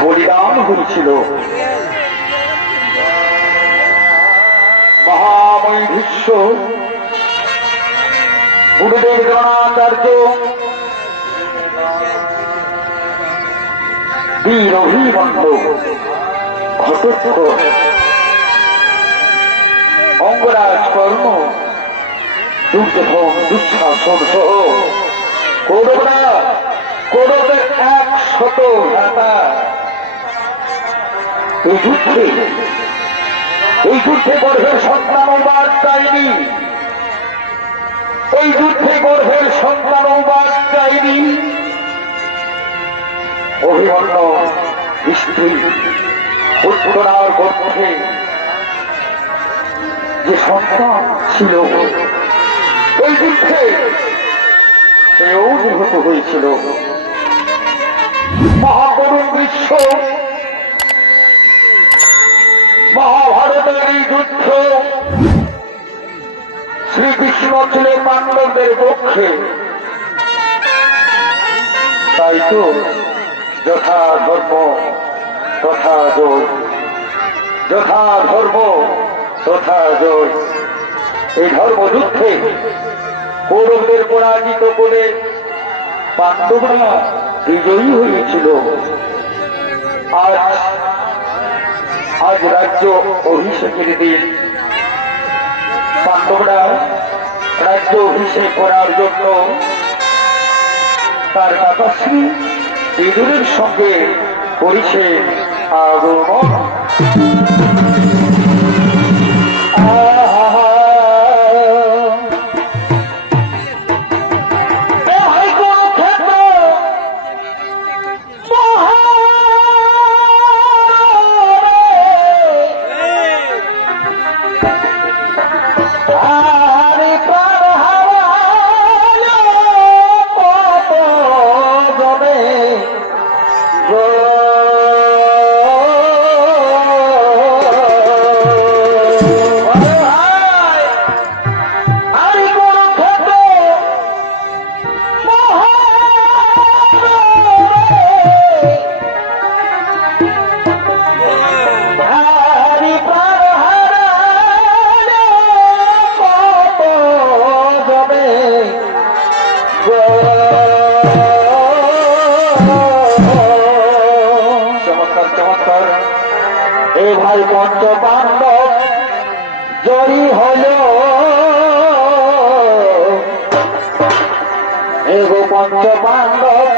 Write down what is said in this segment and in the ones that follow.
বলিদান হয়েছিল। মহাময়ী ভীষ্ম গুরুদেব দ্রোণাচার্য বীর অভিমন্যু ঘটোৎকচ অঙ্গরাজ কর্ণ দুর্যোধন দুঃশাসন সহ কৌরবরা কৌরবের 100 ভ্রাতা এই যুদ্ধে গর্ভের সন্তানও বাদ যায়নি। এই যুদ্ধে গর্ভের সন্তানও বাদ যায়নি। অভিমন্যু স্ত্রী উত্তরার গর্ভে যে সন্তান ছিল এই যুদ্ধে সেও নিহত হয়েছিল। মহাকরুণ বিশ্ব মহাভারতের এই যুদ্ধ শ্রীকৃষ্ণ ছিলেন পাণ্ডবদের পক্ষে। তাই তো যথা ধর্ম তথা জয়, যথা ধর্ম তথা জয়। এই ধর্মযুদ্ধে কৌরবদের পরাজিত করে পাণ্ডবরা বিজয়ী হয়েছিল। আজ রাজ্য অভিষেকের দিন। পাণ্ডবরা রাজ্য অভিষেক করার জন্য তার কাকাশ্রী বিদুরের সঙ্গে করেছে আগমন। পঞ্চ পাণ্ডব জয়ী হল। এগো পঞ্চ পাণ্ডব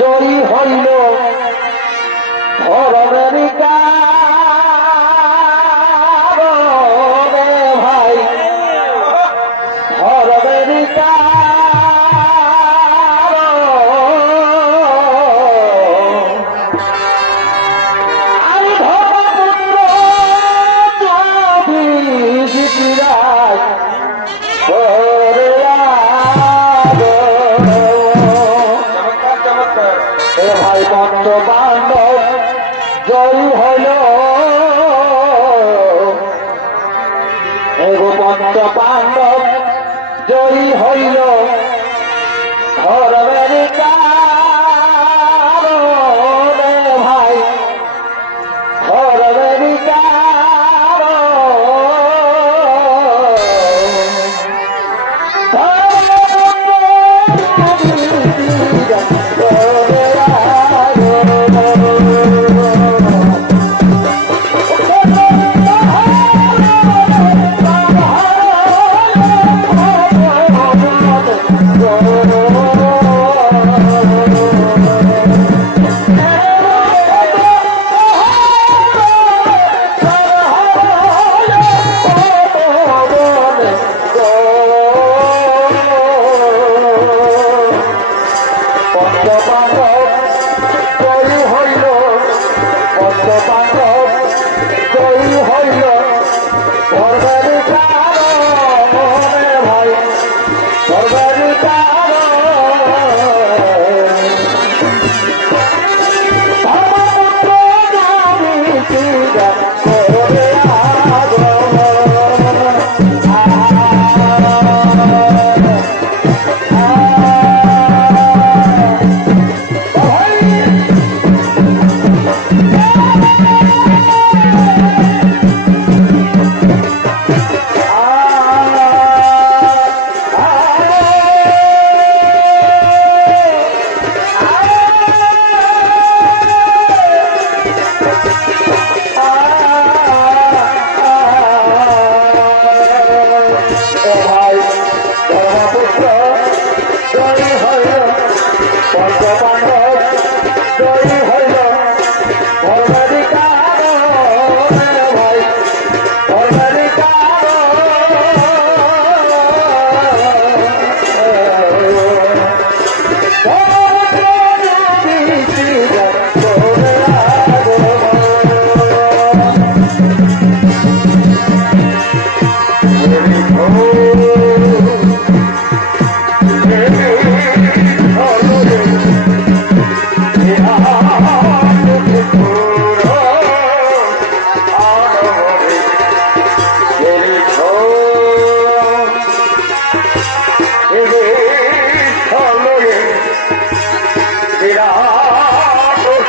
জয়ী হইল ধর্মের ভাই ধর্মের ভাই পঞ্চ পাণ্ডব জয়ী হইল। এগো পঞ্চ পাণ্ডব জয়ী হইল ধর্মের ভাই ধর্মের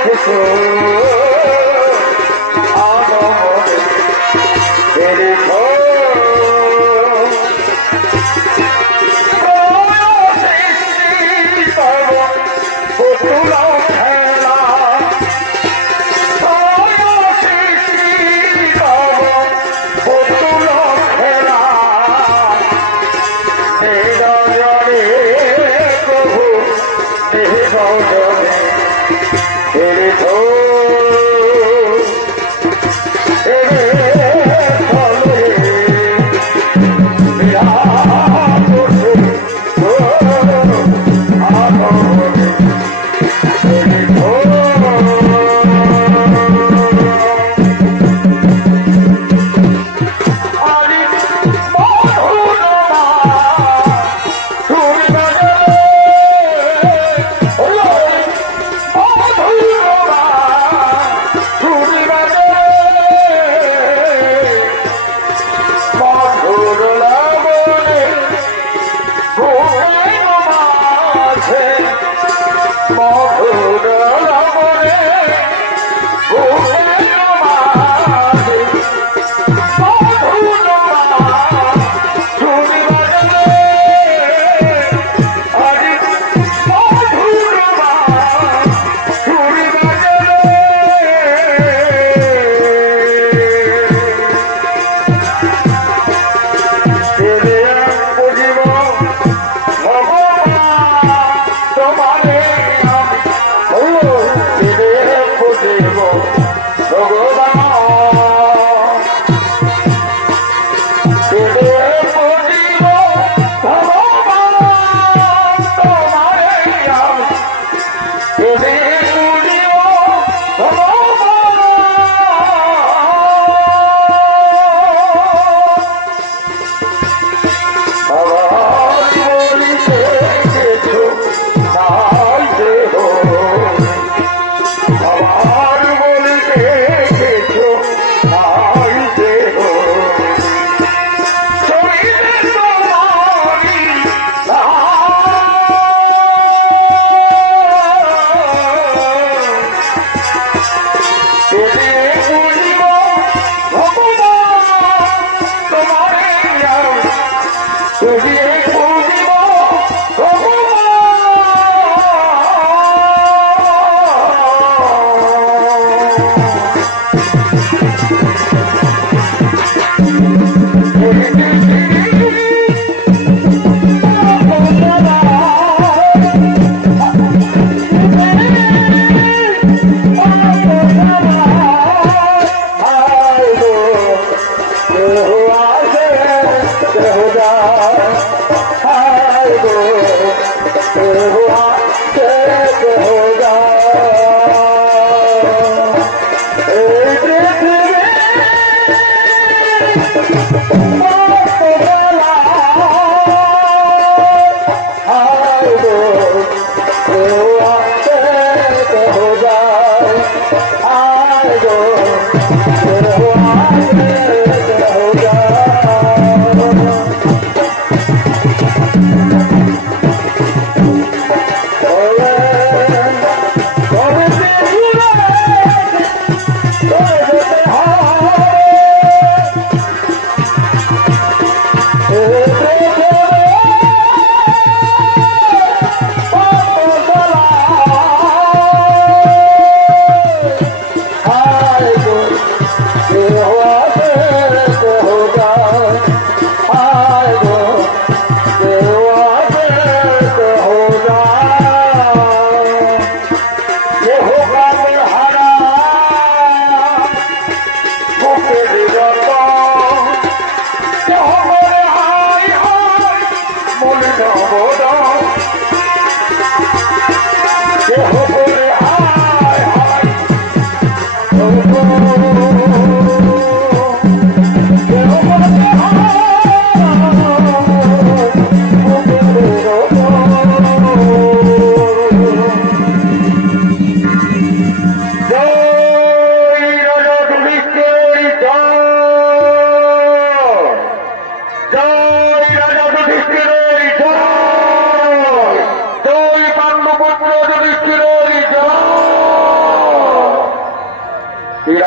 কিছু আনমনে তেরে পুতুলা খেলা পুতুলা খেলা নিরঞ্জনে প্রভু নিরঞ্জনে তেরে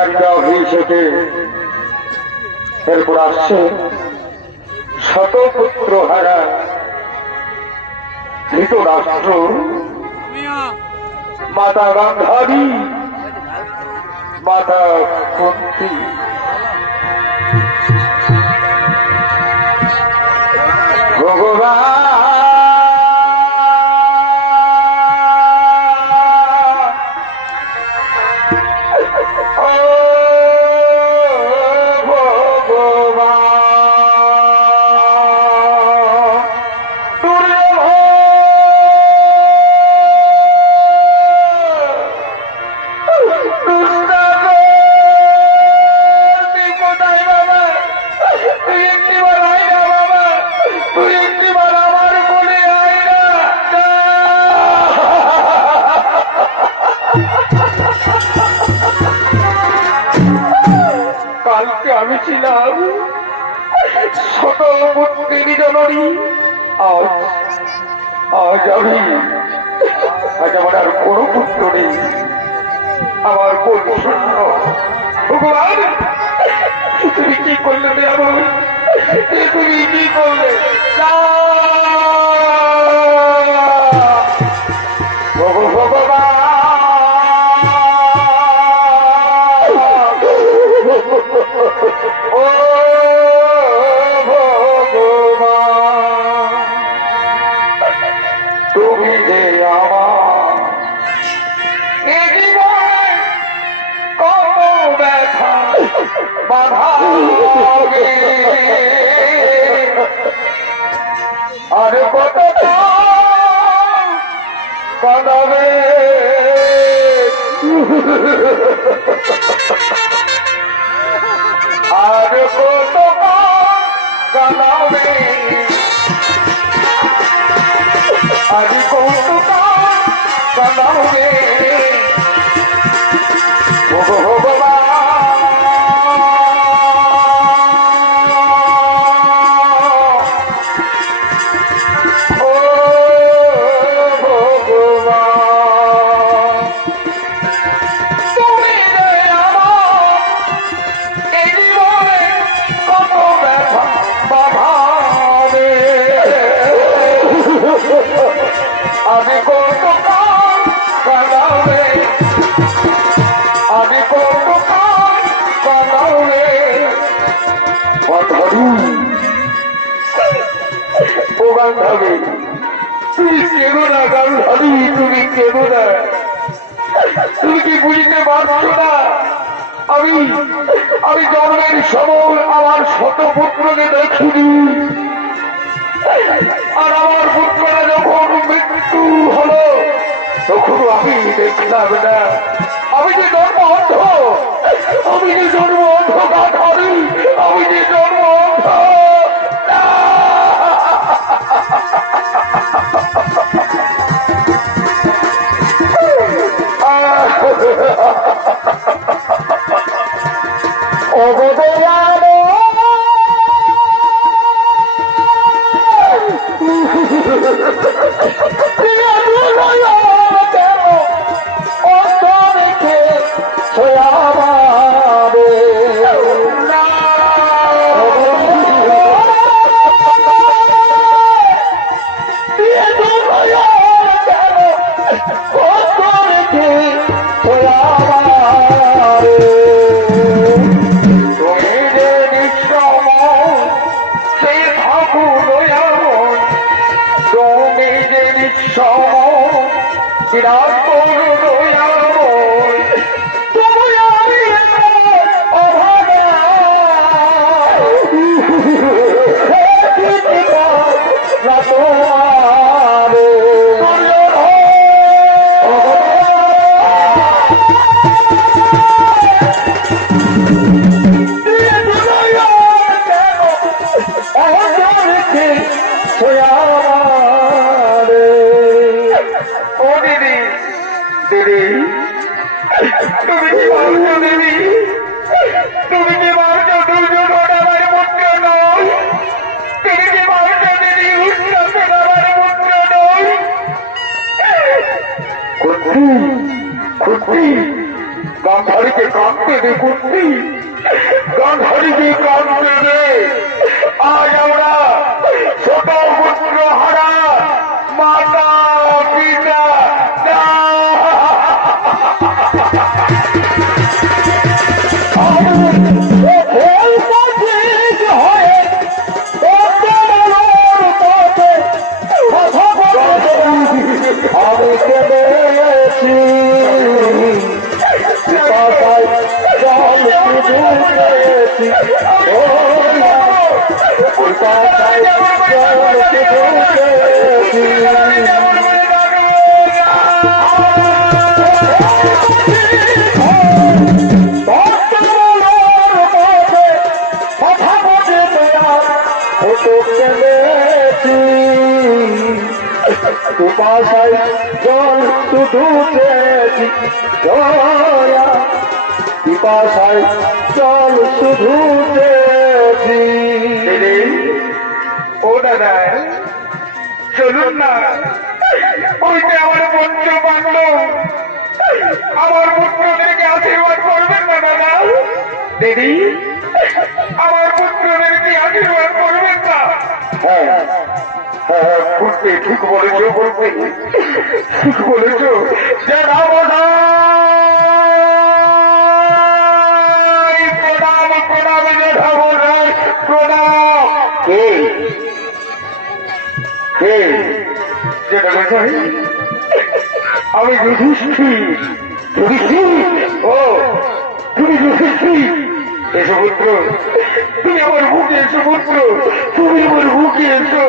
একটা অভিষেকে এরপর আসছে শতপুত্র হারা ধৃতরাষ্ট্র, মাতা গান্ধারী, মাতা কুন্তী। ভগবান আমি ছিলাম শতপুত্রের জননী, আজ আমার আর কোনো পুত্র নেই, আমার কোন শূন্য। ভগবান তুমি কি করলে তুমি কি করলে? তুমি যে আমার কত ব্যথা বাধা আর কত কাঁদাবে, আর কত কাঁদাবে, আর কত কাঁদাবে। ভগবান আমি কত কাঁদাবে, আমি কত কাঁদাবে। ও গান্ধারী তুমি কেনো না, গান্ধারী তুমি কেনো না? তুমি কি বুঝতে পারছো না? আমি জন্মের সময় আমার শতপুত্রকে দেখিনি, আর আমার পুত্ররা যখন মৃত্যু হলো তখন আমি দেখলাম না। আমি যে জন্ম অন্ধ, আমি যে জন্ম অন্ধ গান্ধারী, আমি যে জন্ম অন্ধ। অবদয়ালো বিরাট গান্ধারীকে কাঁদতে দে কুন্তি, গান্ধারীকে কাঁদতে দে। আজ আমরা ছোট পুত্র হারা মাতা পিতা আমি কেঁদেছি পিপাসায় জল শুধু চেয়েছি জয়া, পিপাসায় জল শুধু চেয়েছি। ও দাদা চলুন না, ওই যে আমার পঞ্চ পাণ্ডব আমার পুত্রদেরকে আশীর্বাদ করবেন না দাদা। দিদি আমার পুত্রদেরকে আশীর্বাদ করবেন না। হ্যাঁ হ্যাঁ বলতে ঠিক বলেছ, বলতে ঠিক বলেছ। প্রণাম প্রণাম জ্যাঠামশাই প্রণাম। কে কে জ্যাঠামশাই? আমি যুধিষ্ঠির। যুধিষ্ঠির? ও তুমি যুধিষ্ঠির? এসো পুত্র, তুমি আমার বুকে এসো পুত্র, তুমি আমার বুকে এসো।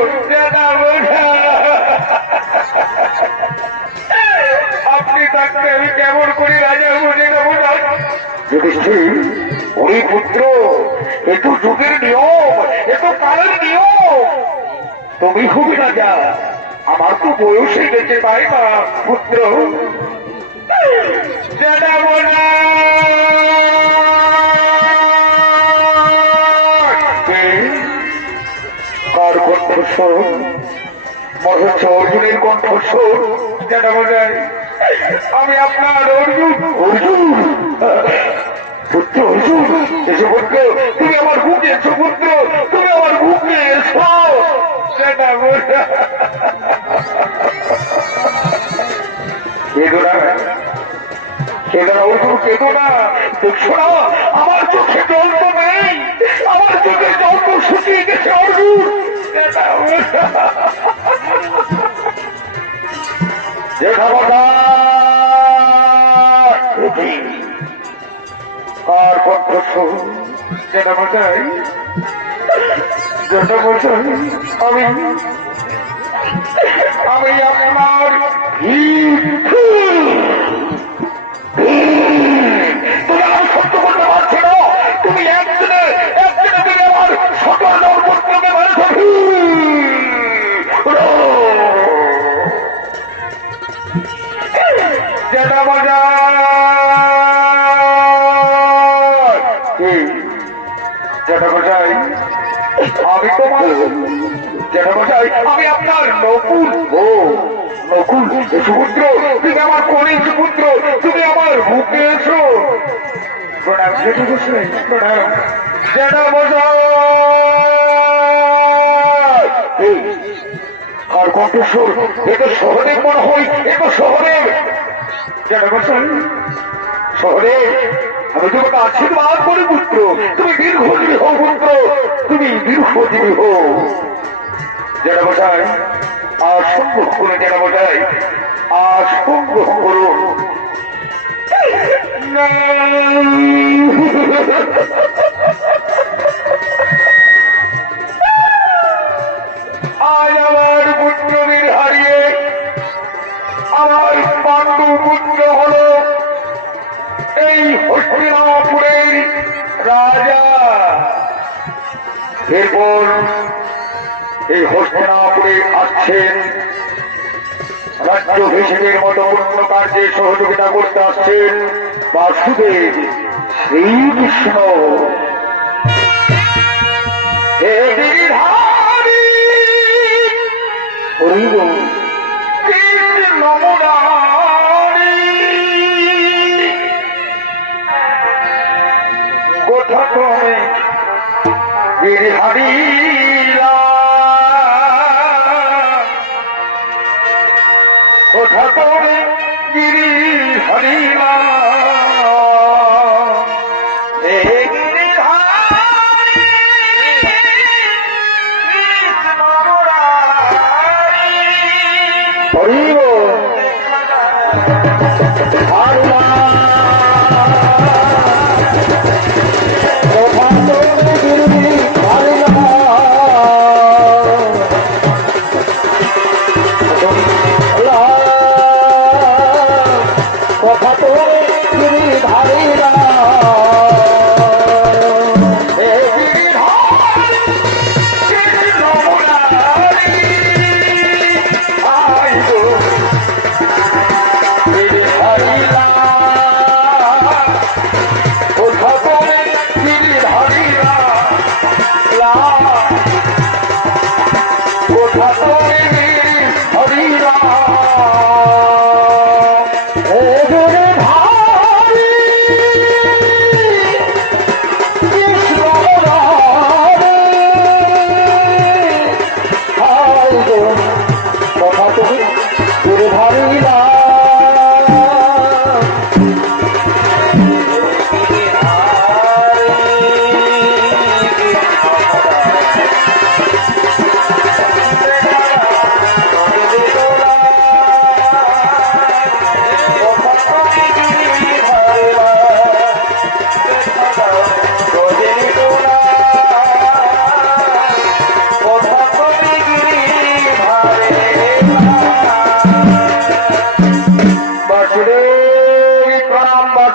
আপনি থাকতে আমি কেমন করি রাজার মনে নেব না। যুধিষ্ঠির ওই পুত্র, এ তো যুগের নিয়ম, এ তো কালের নিয়ম। তুমি খুবই রাজা, আমার তো বয়সে গেছে তাই না পুত্র। দাদা বলা কার কণ্ঠস্বর? মনে হচ্ছে অর্জুনের কণ্ঠস্বর। যেটা বোঝায় আমি আপনার অর্জুন। অর্জুন পুত্র, অর্জুন এসো পুত্র, তুমি আমার বুকে এসো পুত্র, তুমি আমার বুকে এসো। যেটা বোঝা কেঁদো না, কেঁদো না অর্জুন, কেঁদো না। দেখছো না আমার চোখে জল তো নেই, আমার চোখে জল তো শুকিয়ে গেছে অর্জুন। কার কণ্ঠস্বর? যেটা বোঝাই যেটা বোঝাই আমি আমি আপনার তুমি আমি সত্য করতে পারছি না। তুমি একদিনে একদিনে তুমি আমার সকল নর্মত্রকে মেরেছ। যেটা মজা যেটা বোঝাই আমি তোমার, যেটা বোঝাই আমি আপনার নকুল। ও নকুল এসো পুত্র, তুমি আমার কোলে এসো পুত্র, তুমি আমার বুকে এসো। প্রণাম যেটা বোঝাই, প্রণাম যেটা বোঝাই। আর কণ্ঠস্বর এ তো শহরে মনে হয়, এ তো শহরে। যেটা বোঝাই শহরে আমি তোমাকে আশীর্বাদ করি পুত্র, তুমি দীর্ঘজীবী হও পুত্র, তুমি দীর্ঘজীবী হও। যেটা বোঝাই আসঙ্গ করে, যেটা বোঝাই আসঙ্গ করুন। আজ আমার পুত্রদের হারিয়ে আমার পাণ্ডু পুত্র হল এই হস্তিনাপুরের রাজা। এরপর এই হস্তিনাপুরে আসছেন রাজ্যাভিষেকের মতো অন্য কার্যে সহযোগিতা করতে আসছেন বাসুদেব শ্রীকৃষ্ণ।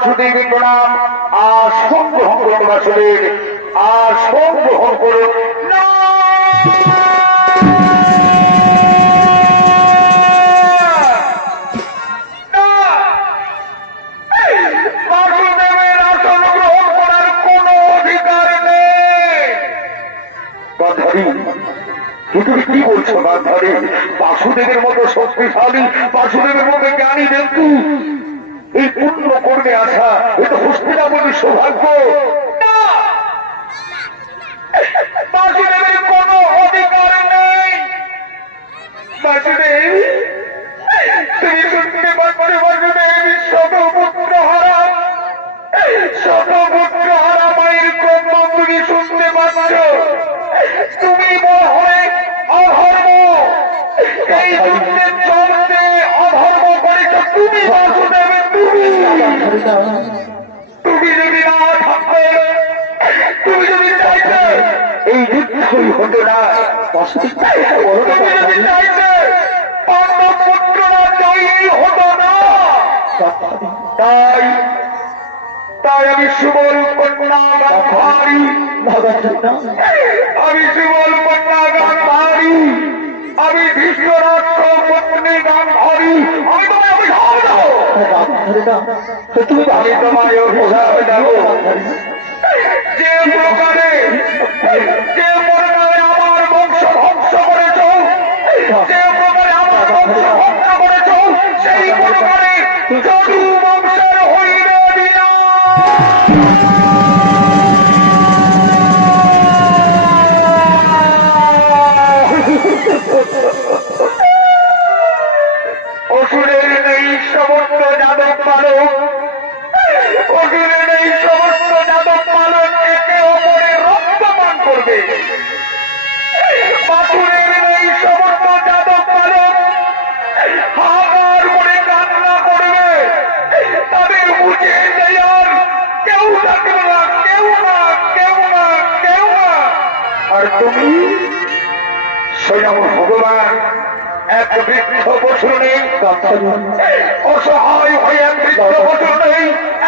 বাসুদেব প্রণাম। আসন গ্রহণ করুন বাসুদেব, আসন গ্রহণ করুন। বাসুদেবের আসন গ্রহণ করার কোন অধিকার নেই। তুমি কি বলছো বান্ধবী? বাসুদেবের মতো শক্তিশালী, বাসুদেবের মতো জ্ঞানী দেখু এই পূর্ণ করবে আসা, এটা হস্তিনাপুরের সৌভাগ্য। বাসুদেবের কোন অধিকার নেই। বাসুদেব তুমি শুনতে পারবে, বাসুদেব শতপুত্র হারা, শতপুত্র হারা মায়ের ক্রন্দন তুমি শুনতে পাচ্ছ। তুমি মনে অধর্ম, এই যুদ্ধের চলতে অধর্ম করেছ তুমি বাসুদেব। তুমি যদি না থাকবে, তুমি যদি চাইতে এই যুদ্ধই হতো না। তুমি যদি চাইতে পাণ্ডব পুত্ররা জয়ী হতো না। তাই তাই আমি সুবল কন্যা গান্ধারী, আমি সুবল কন্যা গান্ধারী, আমি ভীষ্মরাষ্ট্র পত্নী গান্ধারী, আমি তোমায় অভিশাপ দেবো। আমি তোমায় অভিশাপ দেবো। যে প্রকারে আমার বংশ ধ্বংস করেছ, যে প্রকারে আমার বংশ ধ্বংস করেছ, সেই প্রকারে যদু বংশের হইবে অসুরের নেই সমস্ত যাদব পালক, অসুরের নেই সমস্ত যাদব পালক একে অপরের রক্তপান করবে। পাথুরের নেই সমস্ত যাদব পালক হাহাকার করে কান্না করবে। তাদের বুঝে দেয়ার কেউ থাকবে না, কেউ না, কেউ না, কেউ না। আর তুমি স্বয়ং ভগবান এক বৃদ্ধ পশু নেই, অসহায় হয়ে এক বৃদ্ধ পশু নেই,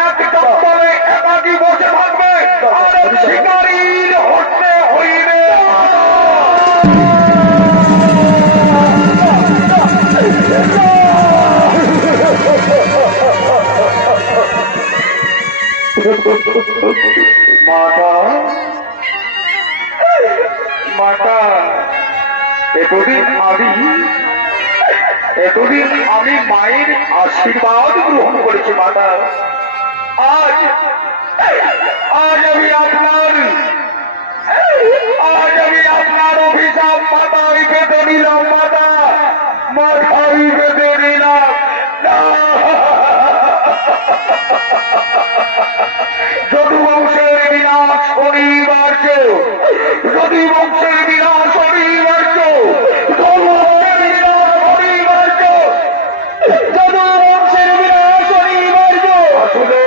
এক জঙ্গলে একাকি বসে থাকবে আর শিকারীর হতে হইবে। মাতা মাতা এতদিন আমি মায়ের আশীর্বাদ গ্রহণ করেছি মাতা। আজ আমি আপনার অভিশাপ মাথায় পেতে নিলাম মাতা, মাথায় পেতে নিলাম। যদু বংশের বিনাশ অনিবার্য, যদু বংশের বিনাশ অনিবার্য, যদু বংশের বিনাশ অনিবার্য, যদু বংশের বিনাশ অনিবার্য, আসলে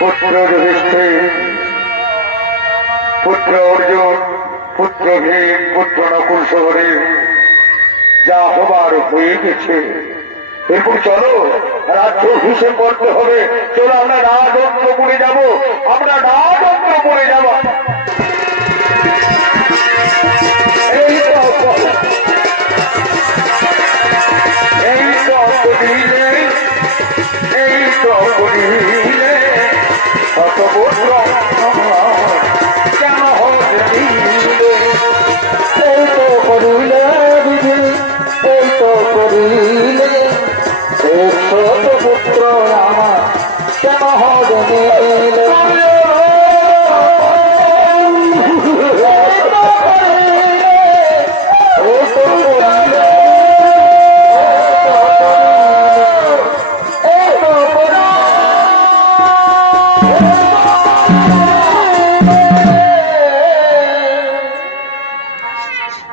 পুত্র যুধিষ্ঠির, পুত্র অর্জুন, পুত্র ভীম, পুত্র নকুল সহদেব, যা হবার হয়ে গেছে। এরপর চলো রাজ্য অভিষেক করতে হবে। চলো আমরা রাজন্ত্রপুরে যাব, আমরা রাজন্ত্রপুরে যাব। এই তো করিলে, এই তো করিলে শতপুত্র কেন হতে দিলে, এই তো করিলে বিধি, এই তো করিলে শতপুত্র আমার কেন হবে দিলে।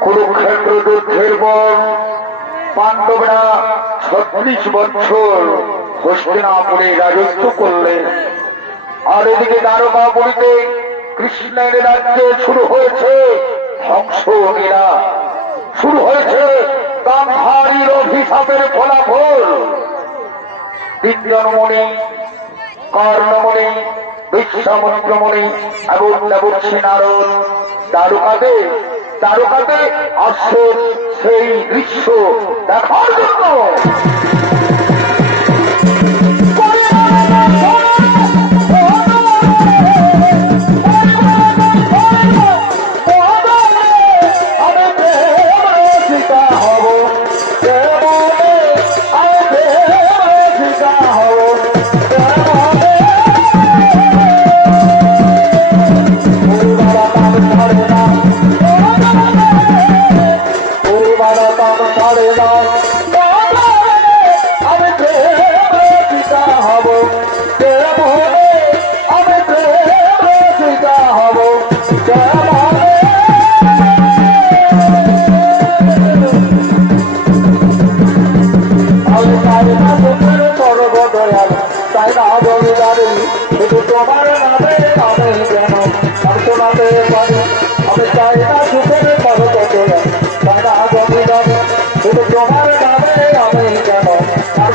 কুরুক্ষেত্র যুদ্ধের পর পাণ্ডবরা 36 বছর হস্তিনাপুরে রাজত্ব করলেন। আর এদিকে দ্বারকাপুরীতে কৃষ্ণের রাজ্যে শুরু হয়েছে ধ্বংস লীলা, শুরু হয়েছে গান্ধারীর অভিশাপের ফলাফল। বিদ্যানমণি, কর্ণমণি, বিশ্বামিত্রমণি এবং দেবর্ষি নারদ দ্বারকাতে আসছেন সেই দৃশ্য দেখার জন্য। তোমার নামে আমি যেন শোনাতে পারি, আমি চাই না সুখের পরব তাই না জমিদারি, শুধু তোমার নামে আমি যেন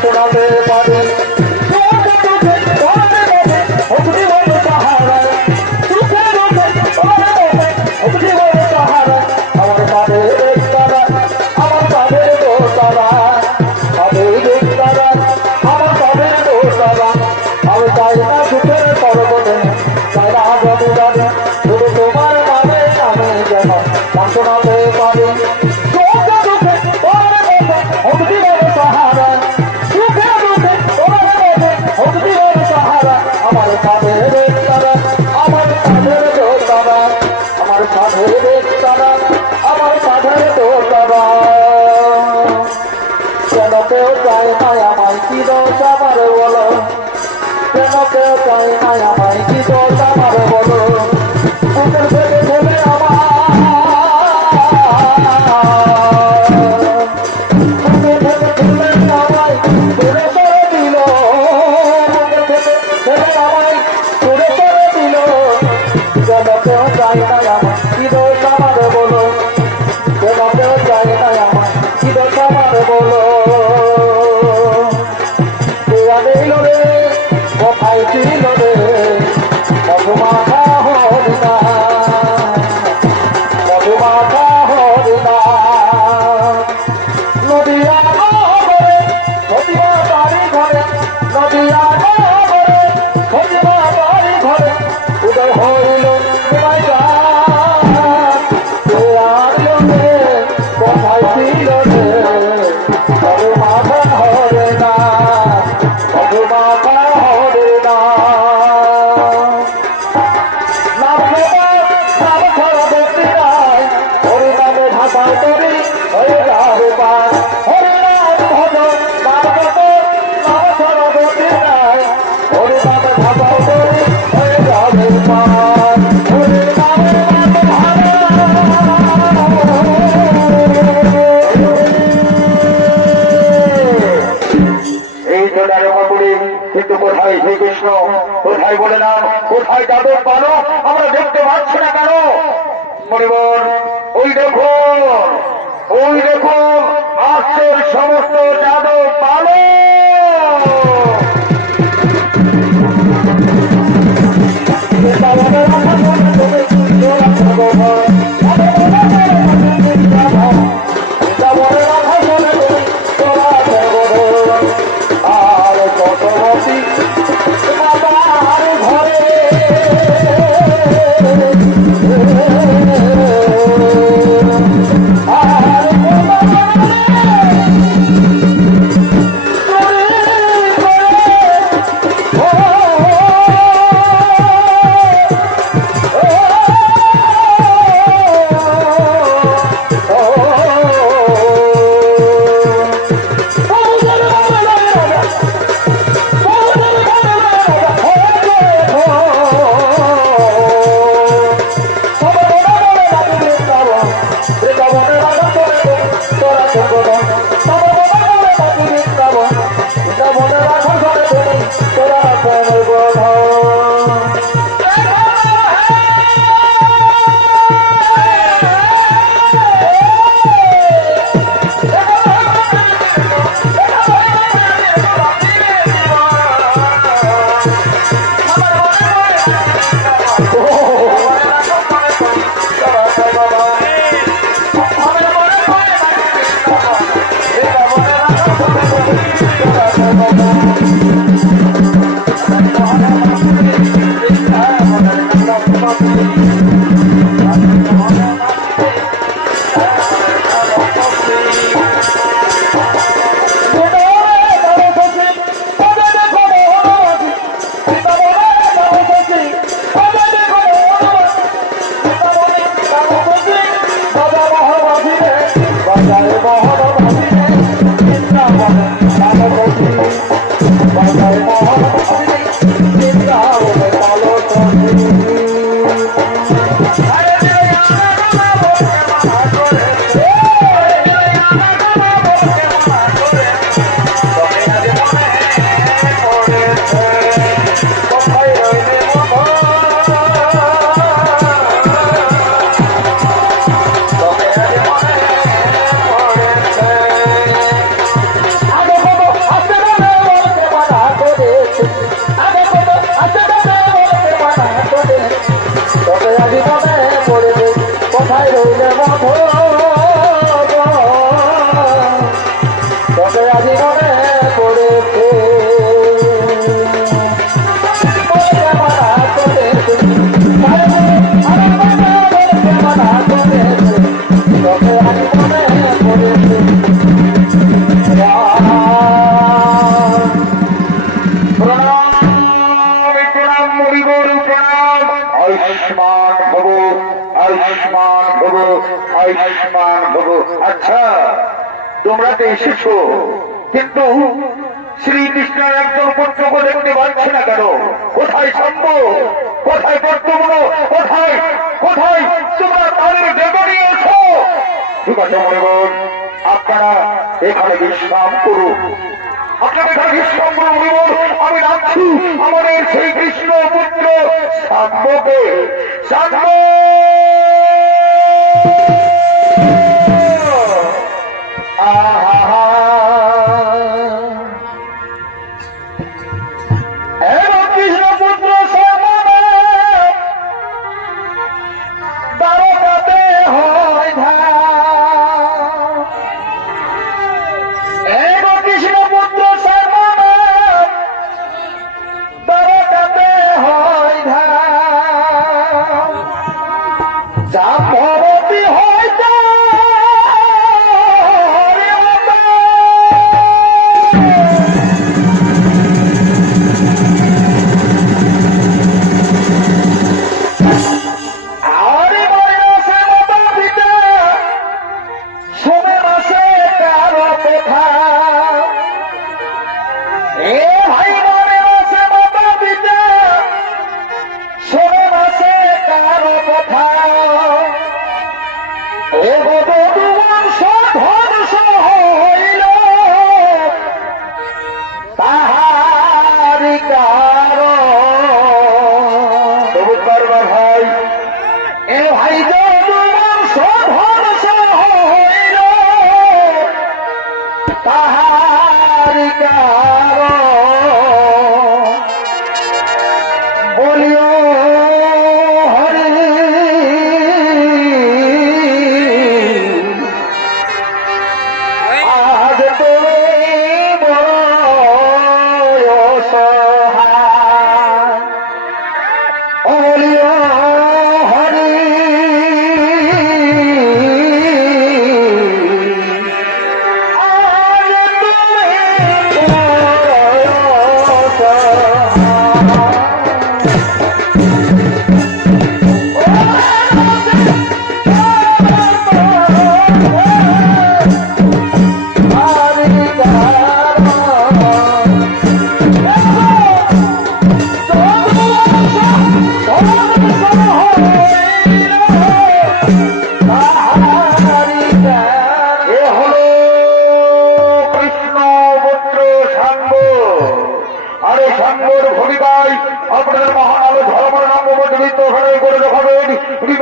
শোনাতে পারি। আমার কাঁধে তারা, আমার কাঁধের দোতারা, আমার কাঁধের দোতারা, আমি চাই না সুখের পর্বতে তাই না জমিদারি, শুধু তোমার নামে আমি যেন শোনাতে পারি। আমার কাঁধের তারা, আমার কাঁধের দোতারা, আমার কাঁধের তারা, আমার কাঁধের দোতারা, কেন কেউ চায় না আমায় কি দোষ আমার বলো, কেন কেউ চায় না আমায় কি দোষ আমার বলো, বুকের ভেবে ভেবে আমার বুকের ভেবে ভেবে আমায় করে করে দিল, বুকের ভেবে ভেবে আমায় করে করে দিল, কেন কেউ চায় না আমায় কি দোষ আমার বলো, কেন কেউ চায় না আমায় কি দোষ আমার বলো। কোথায় ছিল রে মধুমাখা হরিণা, মধুমাখা হরিণা, নদিয়া নগরে সতীমা বাড়ি ঘরে, নদিয়া নগরে সতীমা বাড়ি ঘরে উদয় হইল তোমায় কোথায় ছিল রে মধুমাখা হরিণা, মধুমাখা হরিণা। নাম হরিনামে ভাষায় তরি হয়ে যাবে পার, হরিনাম ভজ নাম সরবতী নাই, হরিনামে ভাষায় তরি হয়ে যাবে পার, হরিনামে কিন্তু কোথায় শ্রীকৃষ্ণ, কোথায় বলে নাম, কোথায় যাদব পালো আমরা দেখতে পাচ্ছি না কেন? পরিবার ওই দেখুন, ওই দেখুন আসছে সমস্ত যাদব পালো। আর চটবতী বাবার ঘরে আয়ুষ্মান ভব, আয়ুষ্মান ভব, আয়ুষ্মান ভব। আচ্ছা, তোমরা তো এসেছো, কিন্তু শ্রীকৃষ্ণের একজন পুত্রকে দেখতে পাচ্ছি না কেন? কোথায় শম্ভ, কোথায় বর্তমান, কোথায় কোথায় তোমরা তাদের ডেকে নিয়েছো? ঠিক আছে মনে কর, আপনারা এখানে বিশ্রাম করুন, আপনাদের এখানে বিশ্রাম করুন। আমি রাখছি আমাদের সেই কৃষ্ণ পুত্র শাম্ভকে। শাম্ভ, আহা, কৃষ্ণ পুত্র শ্যামনে দ্বারকাতে হয় কৃষ্ণ পুত্র শ্যামনে দ্বারকাতে হয় জাম্ববতী হয়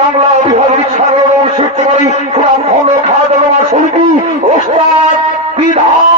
বাংলা বিভাগ শিবকুমারী রাম খন্ড খাওয়া শিল্পী ওস্তাদ বিধান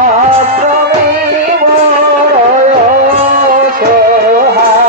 আশ্রমে বড় সহায়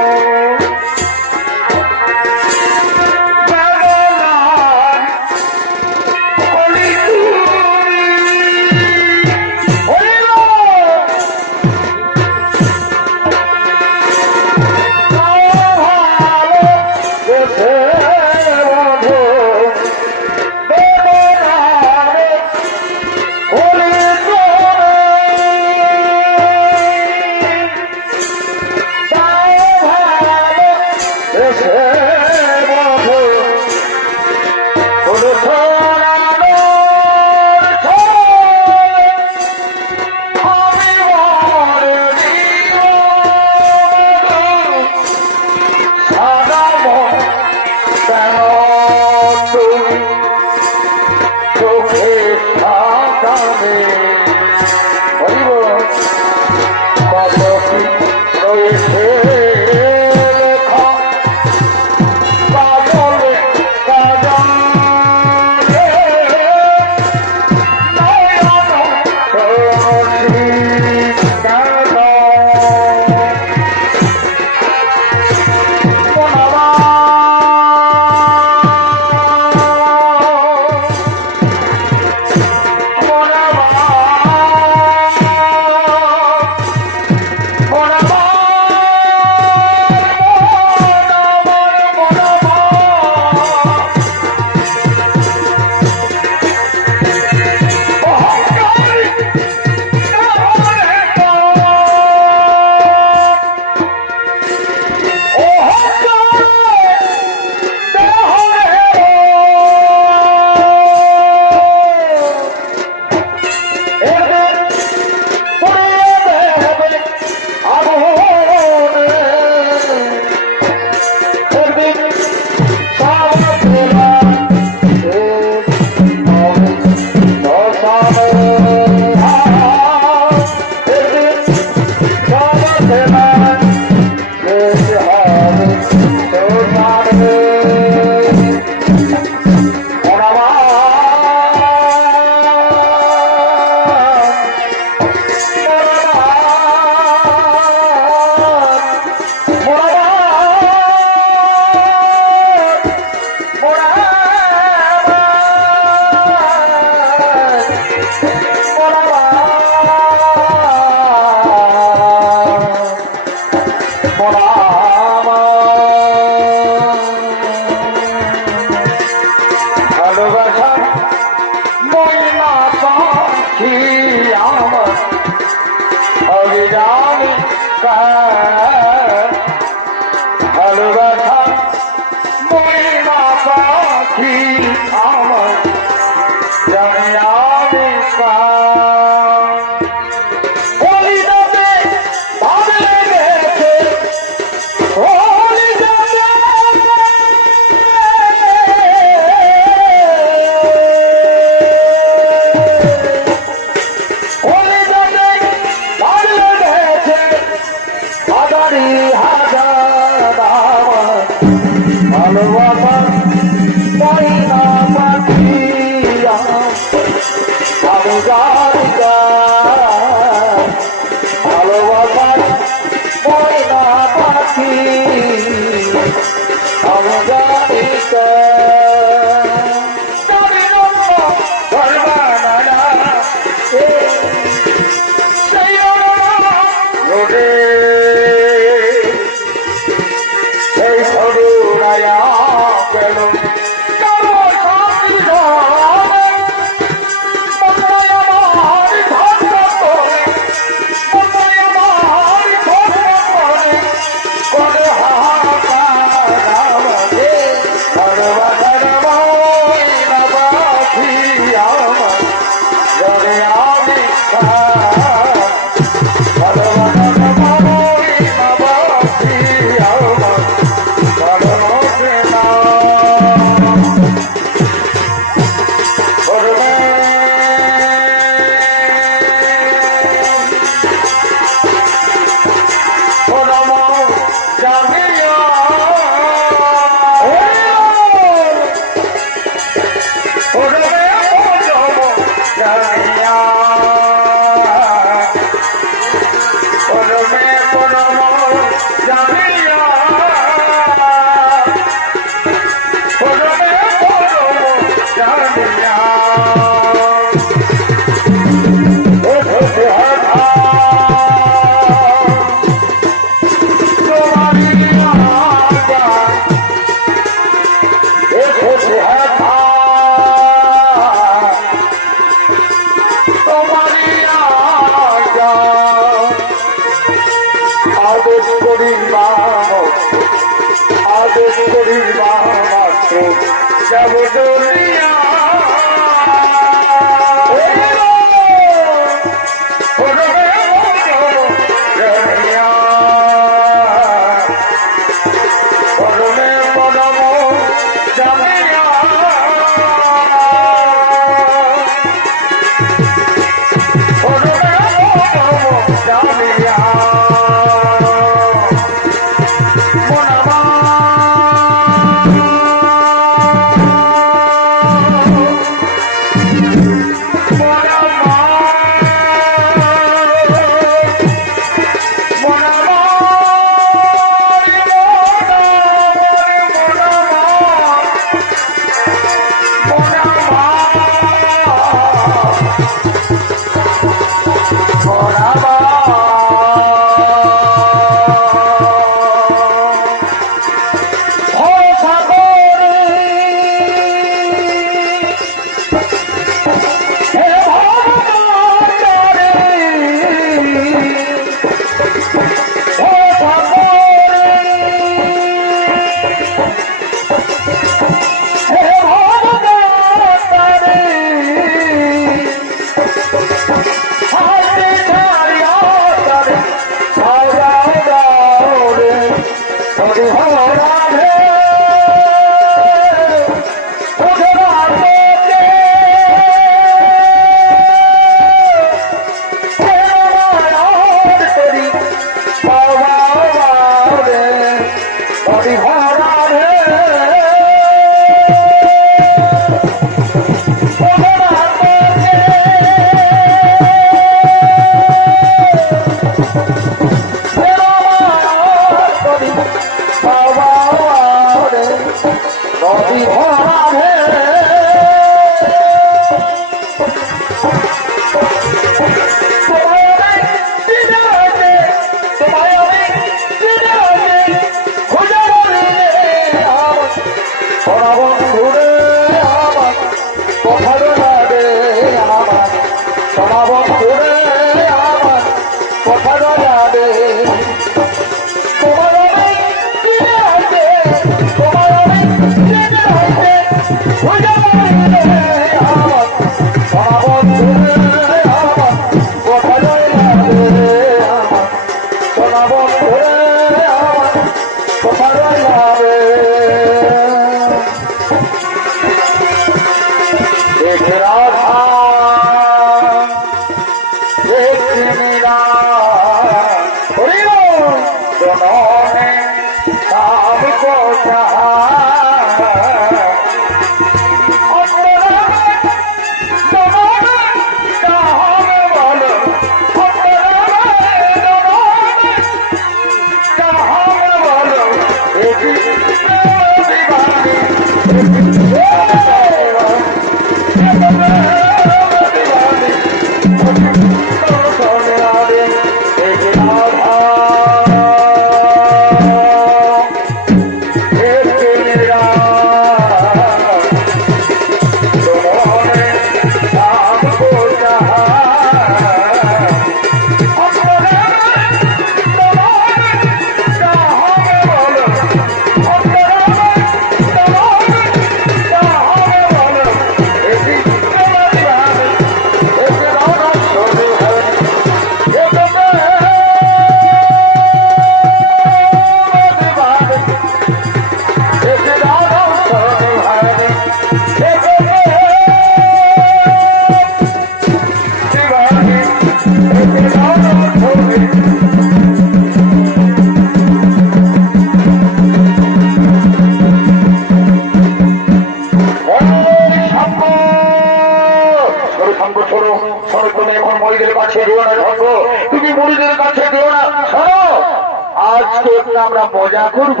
আমরা মজা করব।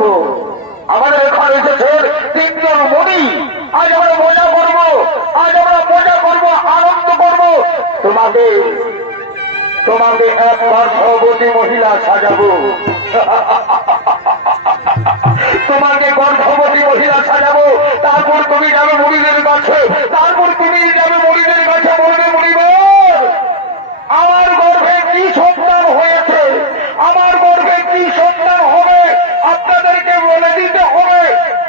আমাদের এখানে এসেছে তিনজন মুনি, আজ আমরা মজা করব, আজ আমরা মজা করব, আনন্দ করব। তোমাকে তোমাকে একবার সভাপতি মহিলা সাজাবো, তোমাকে গর্ভবতী মহিলা সাজাবো। তারপর তুমি যাবে মুড়িদের কাছে, তারপর তুমি যাবে মুড়িদের কাছে বলবে, মুড়িবর আমার গর্ভে কি সন্তান হয়েছে, আমার গর্ভে কি সন্তান হবে আপনাদেরকে বলে দিতে হবে।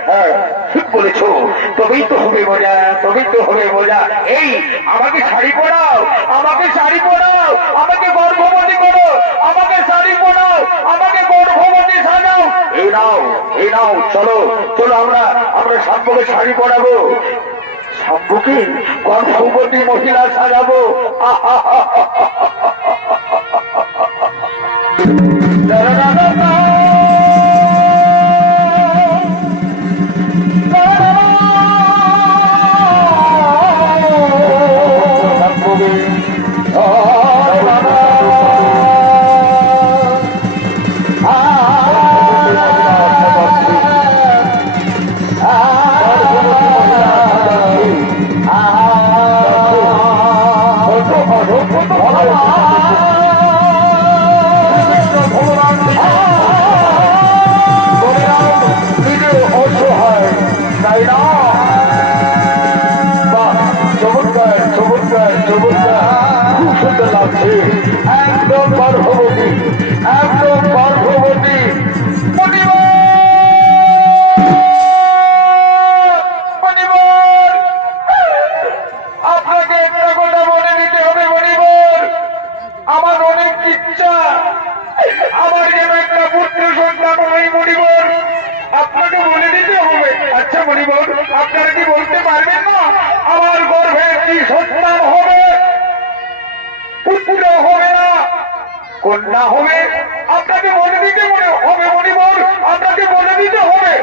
হ্যাঁ ঠিক বলেছ, তবেই তো হবে মজা, তবেই তো হবে মজা। এই আমাকে শাড়ি পরাও, আমাকে শাড়ি পরাও, আমাকে গর্ভবতী করো, আমাকে শাড়ি পরাও, আমাকে গর্ভবতী সাজাও। এই নাও, এই নাও, চলো চলো আমরা আমরা শাম্পুকে শাড়ি পরাবো, শাম্পুকে গর্ভবতী মহিলা সাজাবো। একদম গর্ভবতী, একদম গর্ভবতী। আপনাকে একটা কথা বলে দিতে হবে মণিবর, আমার অনেক ইচ্ছা আমার যেন একটা পুত্র সন্তান হয় মণিবর, আপনাকে বলে দিতে হবে। আচ্ছা মণিবর, আপনারা কি বলতে পারবেন না আমার গর্ভে কি সন্তান হবে? পুত্র হবে না কন্যা হবে? আপনাকে বলে দিতে হবে মণিবর, আপনাকে বলে দিতে হবে।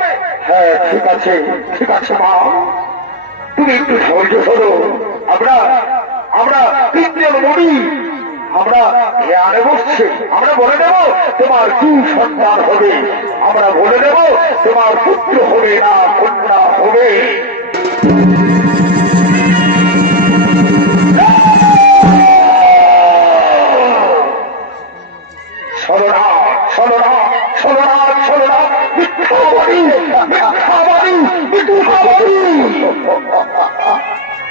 হ্যাঁ ঠিক আছে, ঠিক আছে মা, তুমি একটু ধৈর্য ধরো। আমরা আমরা তিনজন মরি, আমরা ধ্যানে বসছি, আমরা বলে দেব তোমার কি সন্তান হবে, আমরা বলে দেব তোমার পুত্র হবে না কন্যা হবে।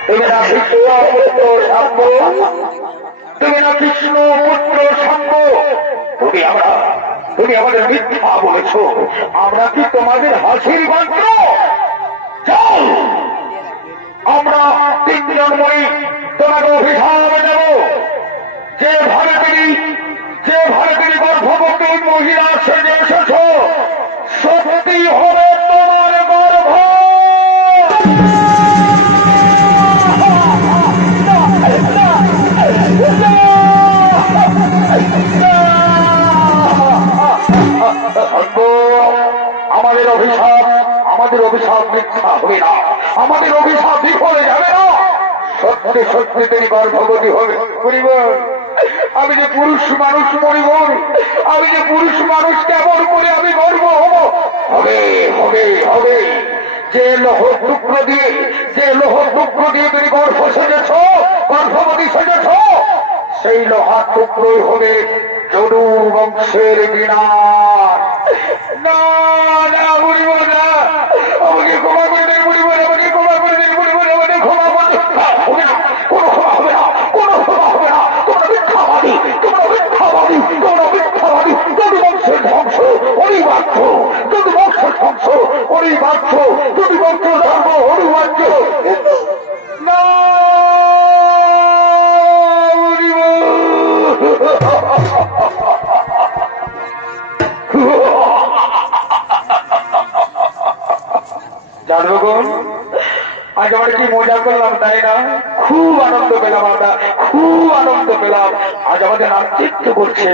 তুমি না কৃষ্ণ পুত্র শাম্ব, তুমি আমাদের মিথ্যা বলেছ। আমরা কি তোমাদের হাসির পাত্র? আমরা তিনজন মরি তোমাকে অভিশাপ দেব। যেভাবে তুমি গর্ভবতী মহিলা সেজে এসেছ, সত্যি হবে তোমার গর্ভ। হবে না, আমাদের অভিশাপ বিফলে যাবে না। সত্যি সত্যি তিনি গর্ভবতী হবে। পরিবার, আমি যে পুরুষ মানুষ পরিবার, আমি যে পুরুষ মানুষ কেমন করে আমি গর্ব হব? হবে হবে হবে। যে লোহর টুকরো দিয়ে তুমি গর্ভ সেজেছ, গর্ভবতী সেজেছ, সেই লোহার টুকরোই হবে যদু বংশের বিনাশ। না না বলিব না, আমাকে ক্ষমা করে দেন বলিব, আমাকে ক্ষমা করে দেন বলিব, আমাকে ক্ষমা করে দেন। হবে না, কোনো ক্ষমা হবে না, কোনো ক্ষমা হবে না। তোমরা মিথ্যাবাদী, তোমরা মিথ্যাবাদী, তোমরা মিথ্যাবাদী। যদু বংশের ধ্বংস অনিবার্য, যদু বংশের ধ্বংস অনিবার্য, যদু বংশ ধর্ম অনিবার্য। না জানবো আজ আমরা কি মজা করলাম, তাই না? খুব আনন্দ পেলাম, আমরা খুব আনন্দ পেলাম। আজ আমাদের নাচতে করছে,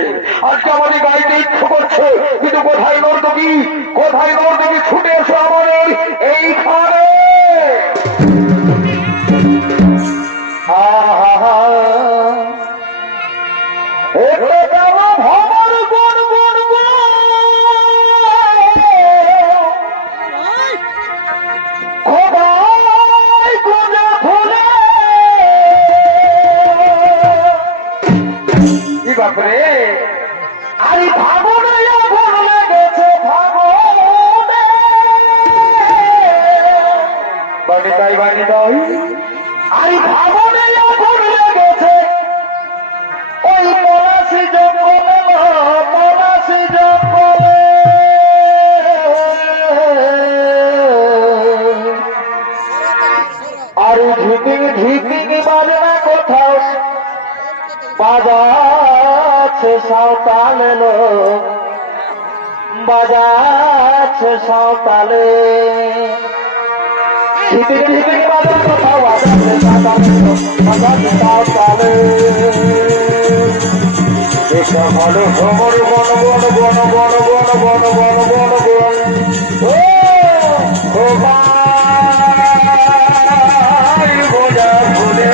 আজকে আমাদের গাইতে ইচ্ছে করছে, কিন্তু কোথায় নর্তকী, কোথায় নর্তকী? ছুটে এসো আমাদের এইখানে। বাপরে, আরে ভাবনে আগুন লেগেছে, ভাবনে বাড়িটাই বাড়িটাই, আরে ভাবনে আগুন লেগেছে ওই পলাশি জঙ্গলে, পলাশি জঙ্গলে। আরে ঝিপিং ঝিপিং বাজনা কোথাও বাজাচ্ছে সাঁওতালে লোক, বাজাচ্ছে সাঁওতালে। ঝিপিং ঝিপিং বাজনা কোথাও বাজাচ্ছে সাঁওতালে লোক, বাজাচ্ছে সাঁওতালে। এটা ভালো খবর, বন বন বন বন বন বন বন বন বন। ও ভাই বোঝা ভুলে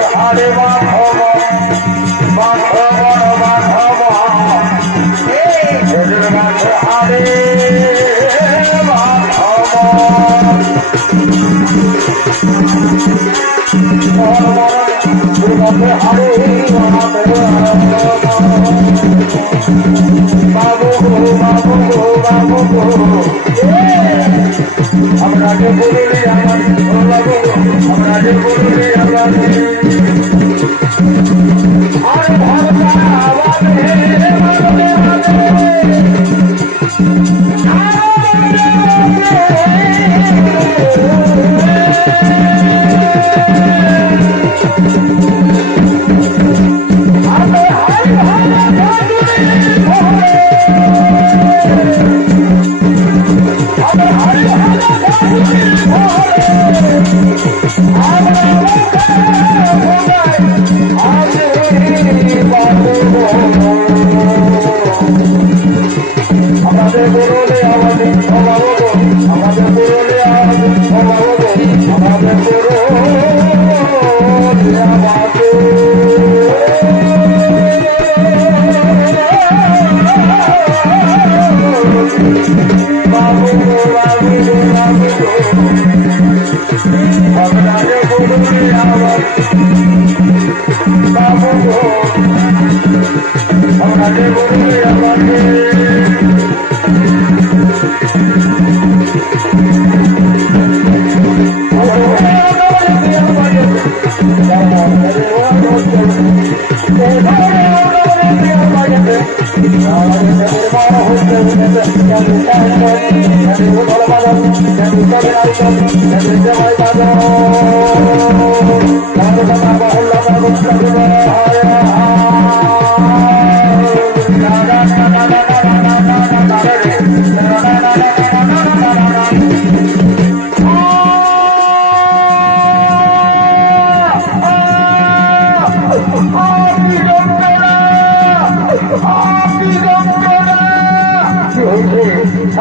Hare আপনাকে বললে আমার আপনাকে বললে আমার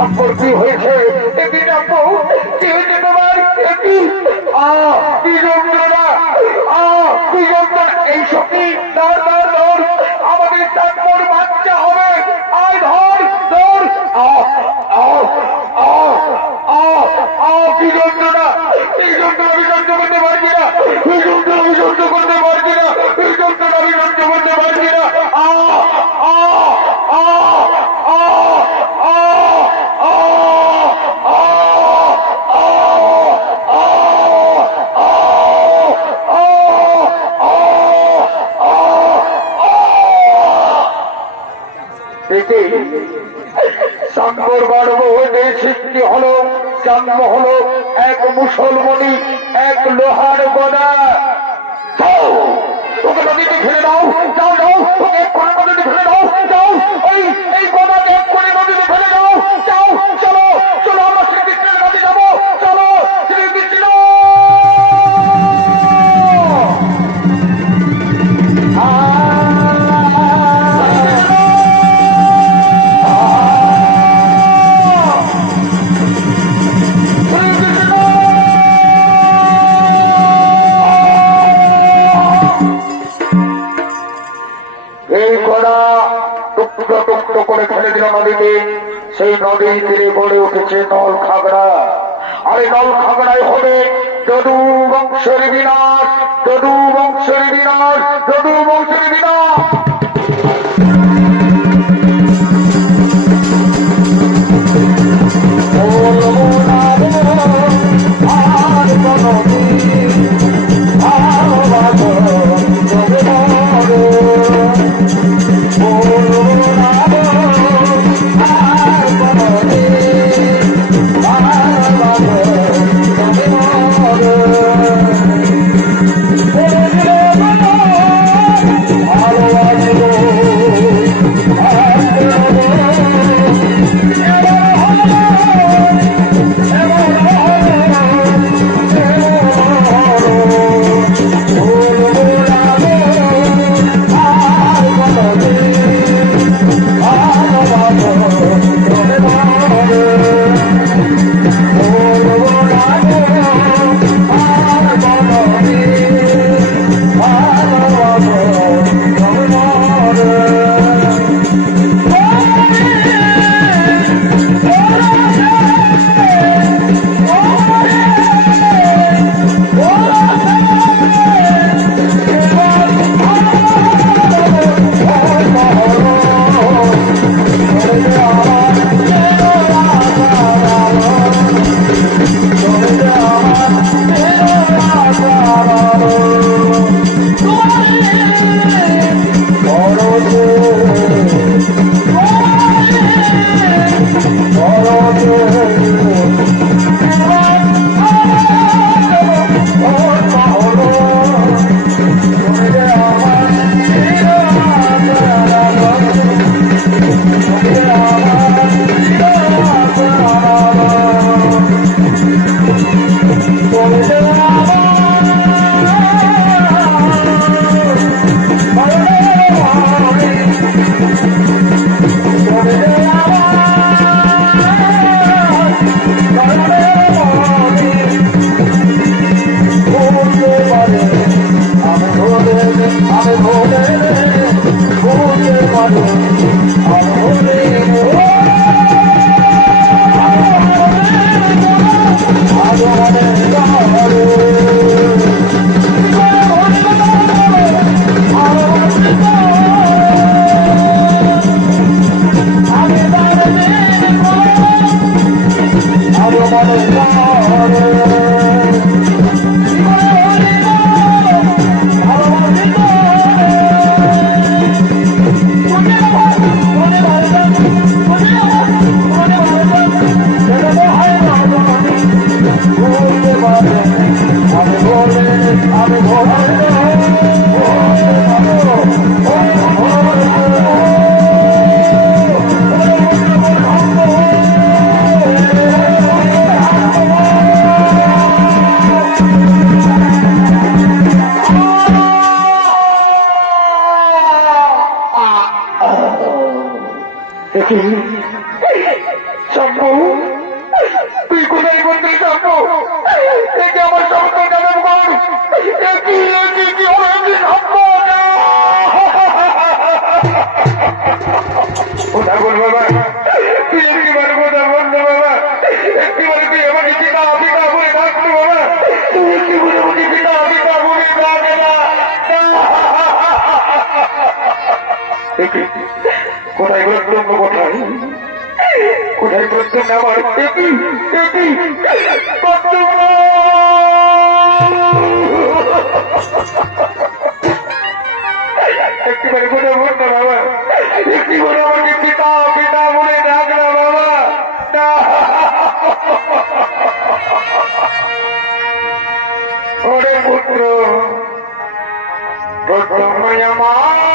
আর কি হয়েছে এই শক্তি আমাদের তারপর বাচ্চা হবে আয় ধর ধর কি যন্ত্রণা এই যন্ত্রণা আমি সহ্য করতে পারছি না এই যন্ত্রণা আমি সহ্য করতে পারছি না এই যন্ত্রণা আমি সহ্য করতে পারছি না সৃষ্টি হলো জন্ম হলো এক মুসলমানি এক লোহার গদা ওকে নদীতে ফেলে দাও যাও যাও ওকে নদীতে ফেলে দাও যাও এই গদাকে এক করে নদীতে ফেলে দাও যাও চলো চলো আমরা শ্রীকৃষ্ণের কাছে যাবো চলো শ্রীকৃষ্ণ করে ফেলে দিল নদীতে সেই নদীর তীরে গড়ে উঠেছে নল খাগড়া আর এই নল খাগড়ায় হবে যদু বংশের বিনাশ যদু বংশের বিনাশ যদু বংশের বিনাশ ভালোবাসে শম্ভু তুই কোথায় বলতে শম্ভু একে আমার সমস্ত জানাব কর কি হয়েছে শম্ভু কোথায় বল বাবা তুই একটিবার কথা বল না বাবা একটিবার তুই আমাকে পিতা পিতা বলে ডাকতো বাবা তুই একটি বলে আমাকে পিতা পিতা বলে ডাকে না কোথায় বলতো কোথায় কোথায় বলতো না আমার একটিবারে বলে বলতো বাবা একটি বলে আমাকে পিতা পিতা বলে ডাক না বাবা ওরে পুত্র প্রথমে আমার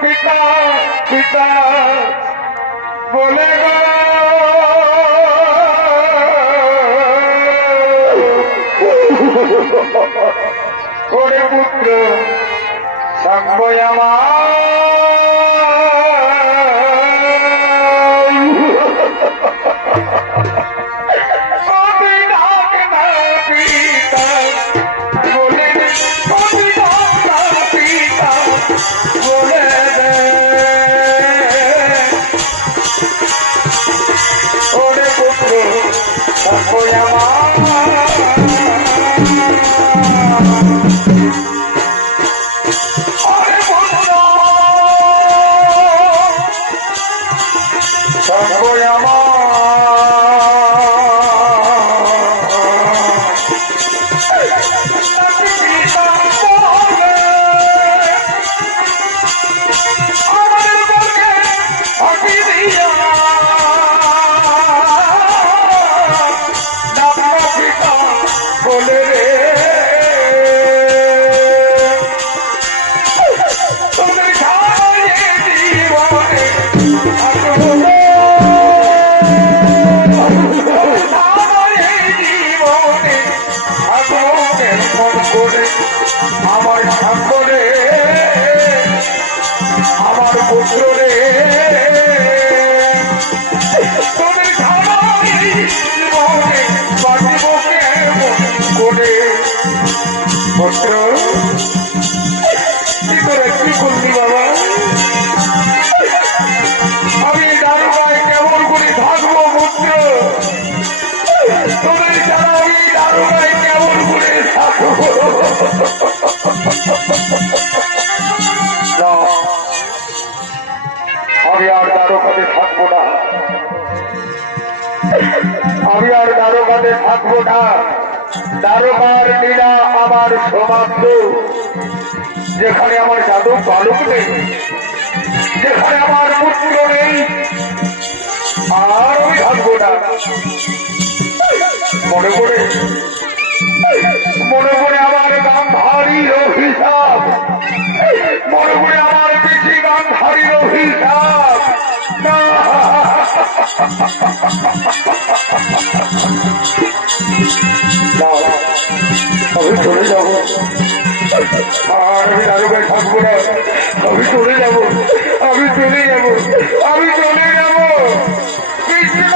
পিতা পিতা বলে গো ওরে পুত্র সঙ্গ আমার আমার ঠাকুরে আমার পুত্র রে তোদের করে পুত্র কি করে কি করলি বাবা আমি দারুগায় কেমন করে থাকবো পুত্র তোদের ছাড়া আমি দারুগায় কেমন করে থাকবো আমি আর দ্বারকাতে থাকবো না আমি আর দ্বারকাতে থাকবো না দ্বারকার লীলা আমার সমাপ্ত যেখানে আমার জাদু বালক নেই যেখানে আমার পুত্র নেই আর আমি থাকবো না মনে পড়ে আমার গান্ধারীর অভিশাপ মনে পড়ে আমার পিঠে গান্ধারীর অভিশাপ আমি চলে যাবো আর আমি দারুগায় থাকবো না আমি চলে যাবো আমি চলে যাবো আমি চলে যাবো কৃষ্ণ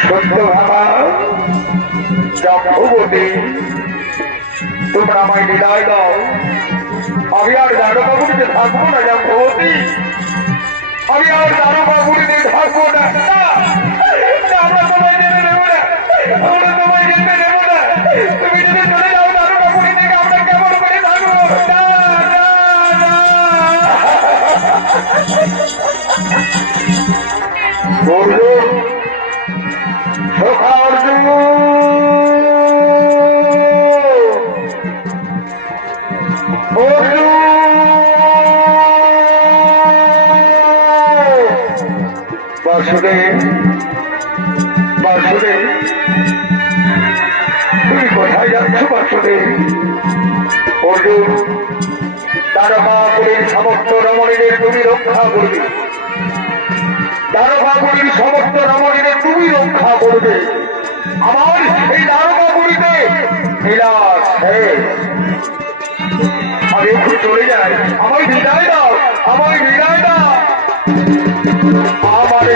সত্য ভাবা জাম্বতী তোমরা আমায় বিদায় দাও আমি আর দ্বারকাপুরীতে থাকবো না জাম্বতী আমি আর দারোগা বুড়িতে থাকবো না। আমরা তোমায় যেতে দেবো না, আমরা তোমায় যেতে দেবো না। তুমি যদি চলে যাও দারোগা বুড়ি থেকে আমরা কেমন করে থাকবো? বাসুদেব, বাসুদেব, তুমি কোথায় যাচ্ছ বাসুদেব? অর্জুন, দারোগাপুরীর সমস্ত রমণীদের তুমি রক্ষা করবে, দারোগাপুরীর সমস্ত রমণীদের তুমি রক্ষা করবে। আমার সেই দারোগাপুরীতে বিলাস শেষ। আমি একটু চলে যাই, আমায় বিদায় দাও, আমায় বিদায় দাও। আমার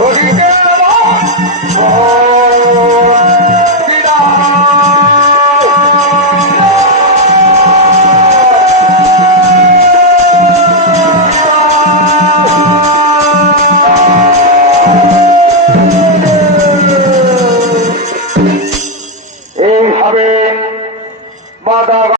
হরি